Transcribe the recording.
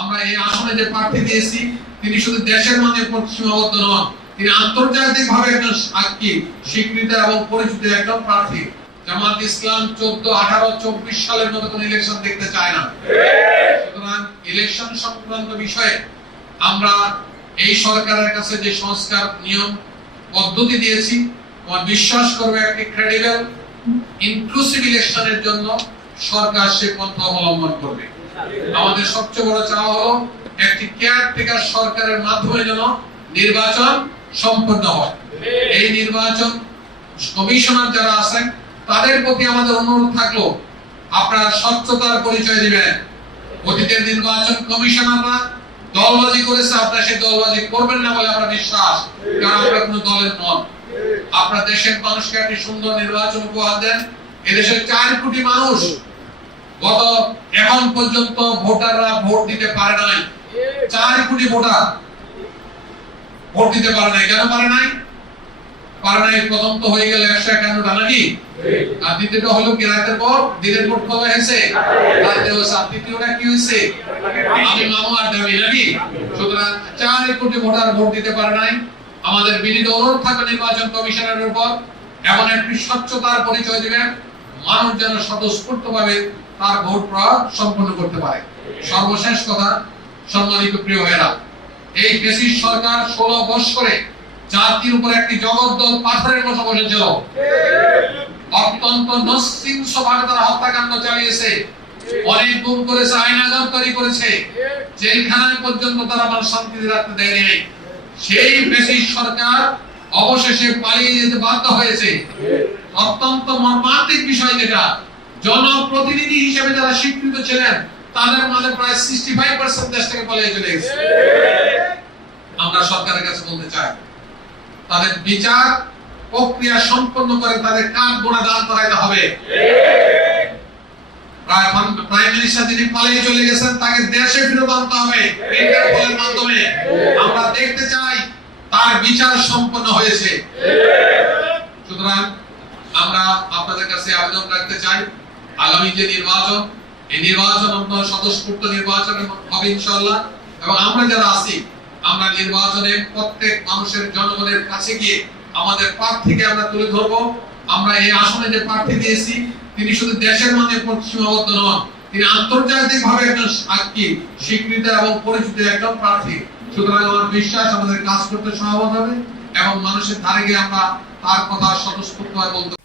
আমরা এই আসনে যে প্রার্থী দিয়েছি, তিনি শুধু দেশের সীমাবদ্ধ নন, তিনি আন্তর্জাতিক ভাবে একজন সাক্ষী, স্বীকৃত এবং পরিচিত একজন প্রার্থী। জামাত ইসলাম চোদ্দ, আঠারো, চব্বিশ সালের মতো ইলেকশন দেখতে চায় না। সুতরাং ইলেকশন সংক্রান্ত বিষয়ে আমরা এই সরকারের কাছে যে সংস্কার নিয়ম, পদ্ধতি দিয়েছি বিশ্বাস করবে একটি ক্রেডিবল ইনক্লুসিভ ইলেকশনের জন্য সরকার সে পন্থা অবলম্বন করবে। আমাদের সবচেয়ে বড় চাওয়া হলো একটি কেয়ারটেকার সরকারের মাধ্যমে যেন নির্বাচন সম্পন্ন হয়। এই নির্বাচন কমিশনার যারা আছেন, তাদের প্রতি আমাদের অনুরোধ থাকল, আপনারা স্বচ্ছতার পরিচয় দিবেন। অতীতের নির্বাচন কমিশনাররা দলবাজি করেছে, আপনারা সেই দলবাজি করবেন না বলে আমরা বিশ্বাস কারণ আমরা কোনো দলের নন। আপনার দেশের মানুষকে একটি সুন্দর নির্বাচন উপহার দেন, এদেশের চার কোটি মানুষ গত এখন পর্যন্ত ভোটাররা ভোট দিতে পারে নাই। চার কোটি ভোটার ভোট দিতে পারে নাই। কেন পারে নাই? আমাদের বিনীত অনুরোধ থাকা নির্বাচন কমিশনের উপর। এমন একটি স্বচ্ছতার পরিচয় দিবেন। মানুষ যেন স্বতঃস্ফূর্ত ভাবে তার ভোট প্রয়োগ সম্পন্ন করতে পারে। সর্বশেষ কথা, সম্মানিত প্রিয় ভাইরা এই ফেসিস সরকার ষোলো বৎসরে জাতির উপর একটি জগদ্দল পাথরের মতো বসেছিল। অত্যন্ত ভাবে তারা হত্যাকাণ্ড চালিয়েছে। অনেক গুম করেছে আইনাগর তৈরি করেছে। জেলখানায় পর্যন্ত তারা মানুষ শান্তিতে রাখতে দেয়নি। সেই ব্রিটিশ সরকার অবশেষে পালিয়ে যেতে বাধ্য হয়েছে। অত্যন্ত মর্মান্তিক বিষয় যেটা। জনপ্রতিনিধি হিসেবে যারা স্বীকৃত ছিলেন, তাদের মাঝে প্রায় সিক্সটি ফাইভ পার্সেন্ট দেশ থেকে পালিয়ে চলে গেছে। আমরা সরকারের কাছে বলতে চাই, তাদের বিচার প্রক্রিয়া সম্পন্ন করে তাদের কান গোড়া দান করাইতে হবে। চলে গেছেন, তাকে দেশে ফেরত আনতে হবে। আমরা দেখতে চাই বিচার সম্পন্ন হয়েছে। সুতরাং আমরা আপনাদের কাছে আবেদন রাখতে চাই। আগামী যে নির্বাচন, এই নির্বাচন আপনার স্বতঃস্ফূর্ত নির্বাচন হবে ইনশাআল্লাহ। এবং আমরা যারা আছি, আমরা নির্বাচনে প্রত্যেক মানুষের জনগণের কাছে গিয়ে আমাদের প্রার্থীকে আমরা তুলে ধরবো। আমরা এই আসনে যে প্রার্থী দিয়েছি, তিনি শুধু দেশের মাঝে সীমাবদ্ধ নন, তিনি আন্তর্জাতিক ভাবে একজন সাক্ষী, স্বীকৃত এবং পরিচিত একজন প্রার্থী। সুতরাং আমার বিশ্বাস, আমাদের কাজ করতে সহজ হবে এবং মানুষের ধারে গিয়ে আমরা তার কথা স্বতঃস্ফূর্ত বলতে